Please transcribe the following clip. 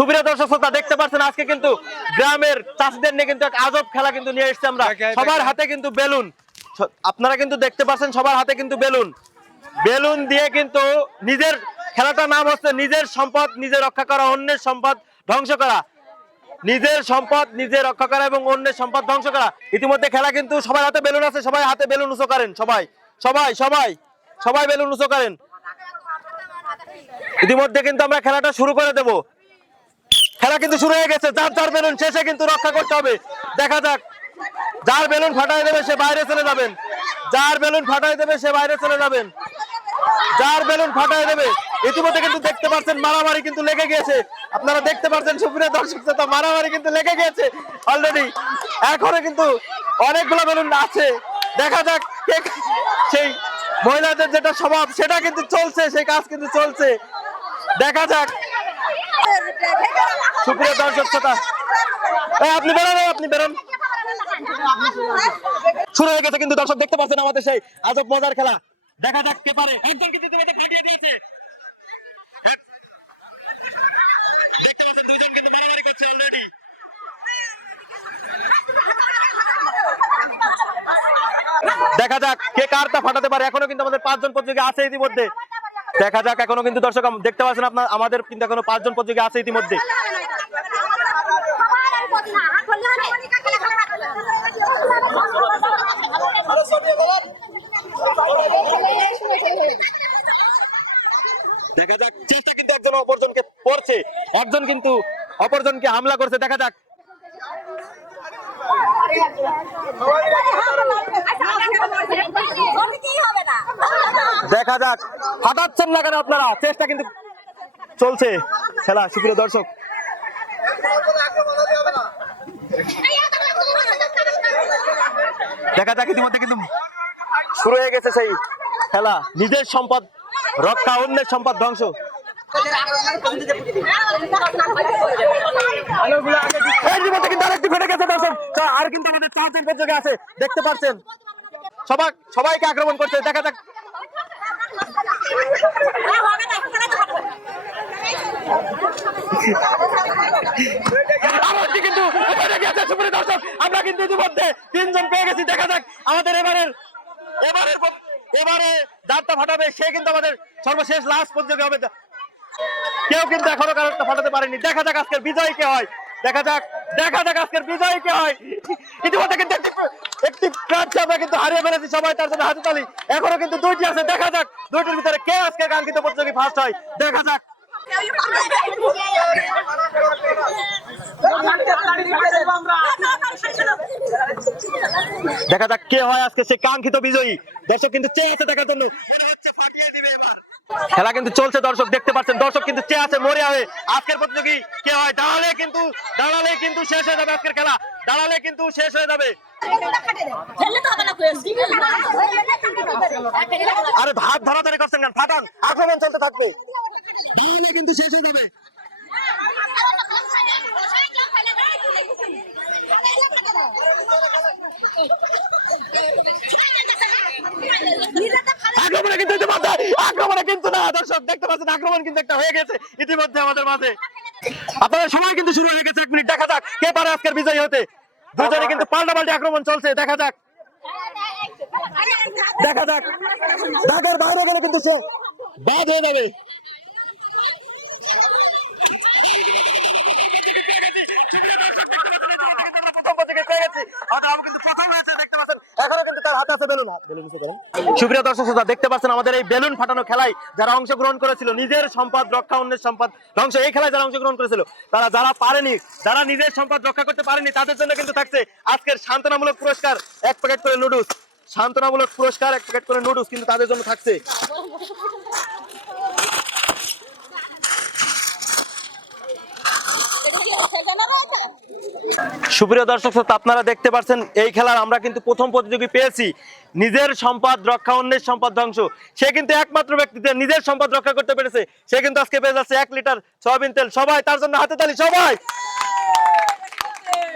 সুপ্রিয় দর্শক শ্রোতা দেখতে পাচ্ছেন আজকে কিন্তু গ্রামের চাষিদের নিয়ে কিন্তু এক আজব খেলা কিন্তু নিয়ে এসেছি আমরা। সবার হাতে কিন্তু বেলুন, আপনারা কিন্তু দেখতে পাচ্ছেন সবার হাতে কিন্তু বেলুন। বেলুন দিয়ে কিন্তু নিজের খেলাটার নাম হচ্ছে নিজের সম্পদ নিজে রক্ষা করা, অন্যের সম্পদ ধ্বংস করা। নিজের সম্পদ নিজে রক্ষা করা এবং অন্যের সম্পদ ধ্বংস করা। ইতিমধ্যে খেলা কিন্তু সবার হাতে বেলুন আছে, সবাই হাতে বেলুন উঁচু করেন, সবাই সবাই সবাই সবাই বেলুন উঁচু করেন। ইতিমধ্যে কিন্তু আমরা খেলাটা শুরু করে দেব। খেলা কিন্তু শুরু হয়ে গেছে। যার যার বেলুন শেষে কিন্তু রক্ষা করতে হবে। দেখা যাক, যার বেলুন ফাটাই দেবে সে বাইরে চলে যাবেন। যার বেলুন ফাটাই দেবে সে বাইরে চলে যাবেন। যার বেলুন ফাটাই দেবে। ইতিমধ্যে কিন্তু দেখতে পাচ্ছেন মারামারি কিন্তু লেগে গিয়েছে। আপনারা দেখতে পাচ্ছেন সুপ্রিয় দর্শক শ্রোতা, মারামারি কিন্তু লেগে গিয়েছে অলরেডি। এখনো কিন্তু অনেকগুলো বেলুন আছে। দেখা যাক সেই মহিলাদের যেটা স্বভাব সেটা কিন্তু চলছে, সেই কাজ কিন্তু চলছে। দেখা যাক সুপ্রিয় দর্শক শ্রোতা, আপনি বেরোন, আপনি বেরোন। শুরু হয়ে গেছে কিন্তু দর্শক দেখতে পাচ্ছেন আমাদের সেই আজব মজার খেলা। দেখা যাক কে পারে। একজন কিন্তু ইতিমধ্যে ফাটিয়ে দিয়েছে। দেখতে পাচ্ছেন দুইজন কিন্তু মারামারি করছে অলরেডি। দেখা যাক কে কারটা ফাটাতে পারে। এখনো কিন্তু আমাদের 5 জন প্রতিযোগী আছে ইতিমধ্যে। দেখা যাক, এখনো কিন্তু দর্শক দেখতে পাচ্ছেন আপনার আমাদের কিন্তু এখনো 5 জন প্রতিযোগী আছে ইতিমধ্যে। দেখা যাক, চেষ্টা কিন্তু একজন অপরজনকে করছে, একজন কিন্তু অপরজনকে হামলা করছে। দেখা যাক, দেখা যাক ফাটাচ্ছেন না কেন আপনারা, চেষ্টা কিন্তু চলছে খেলা। সুপ্রিয় দর্শক, দেখা যাক ইতিমধ্যে কিন্তু শুরু হয়ে গেছে সেই খেলা। নিজের সম্পদ রক্ষা, অন্যের সম্পদ ধ্বংস। আর কিন্তু আমাদের 4 জন প্রতিযোগী আছে দেখতে পাচ্ছেন, সবাইকে আক্রমণ করছে। দেখা যাক, কিন্তু আমরা কিন্তু ইতিমধ্যে 3 জন পেয়ে গেছি। দেখা যাক আমাদের এবারে যারটা ফাটাবে সে কিন্তু আমাদের সর্বশেষ লাস্ট প্রতিযোগী হবে। কেউ কিন্তু এখনো কারণটা ফাটাতে পারেনি। দেখা যাক আজকের বিজয়ী কে হয়। দেখা যাক আজকের বিজয়ী কে হয়। ইতিমধ্যে কিন্তু একটি প্রার্থী আমরা কিন্তু হারিয়ে ফেলেছি, সবাই তার জন্য হাততালি। এখনো কিন্তু 2টি আছে। দেখা যাক 2টির ভিতরে কে আজকের কাঙ্ক্ষিত প্রতিযোগী ফার্স্ট হয়। দেখা যাক, দেখা যাক কে হয় আজকে সে কাঙ্ক্ষিত বিজয়ী। দর্শক কিন্তু চেয়ে আছে দেখার জন্য। খেলা কিন্তু চলছে দর্শক দেখতে পাচ্ছেন। দর্শক কিন্তু চেয়ে আছে মরিয়া হয়ে আজকের প্রতিযোগী কে হয়। দাঁড়ালে কিন্তু শেষ হয়ে যাবে আজকের খেলা। দাঁড়ালে কিন্তু শেষ হয়ে যাবে। আরে হাত ধরাধরি করছেন কেন? ফাটান, আক্রমণ চলতে থাকবে। দাঁড়ালে কিন্তু শেষ হয়ে যাবে। আক্রমণে কিন্তু না দর্শক দেখতে পাচ্ছেন, আক্রমণ কিন্তু একটা হয়ে গেছে ইতিমধ্যে আমাদের মাঝে। আপনাদের সময় কিন্তু শুরু হয়ে গেছে 1 মিনিট। দেখা যাক কে পারে আজকের বিজয়ী হতে। দুজনে কিন্তু পাল্টাপাল্টি আক্রমণ চলছে। দেখা যাক ঢাকার বাইরে গেলে কিন্তু সে বাদ হয়ে যাবে। সুপ্রিয় দর্শক শ্রোতা দেখতে পাচ্ছেন আমাদের এই বেলুন ফাটানো খেলায় যারা অংশগ্রহণ করেছিল, নিজের সম্পদ রক্ষা অন্যের সম্পদ ধ্বংস, এই খেলায় যারা অংশগ্রহণ করেছিল, যারা পারেনি, যারা নিজের সম্পদ রক্ষা করতে পারেনি, তাদের জন্য কিন্তু থাকছে আজকের সান্ত্বনামূলক পুরস্কার 1 প্যাকেট করে নুডলস। সান্ত্বনামূলক পুরস্কার 1 প্যাকেট করে নুডলস কিন্তু তাদের জন্য থাকছে। সুপ্রিয় দর্শক শ্রোতা আপনারা দেখতে পাচ্ছেন এই খেলার আমরা কিন্তু প্রথম প্রতিযোগী পেয়েছি। নিজের সম্পদ রক্ষা অন্যের সম্পদ ধ্বংস, সে কিন্তু একমাত্র ব্যক্তি নিজের সম্পদ রক্ষা করতে পেরেছে। সে কিন্তু আজকে পেয়ে যাচ্ছে 1 লিটার সয়াবিন তেল। সবাই তার জন্য হাতে তালি। সবাই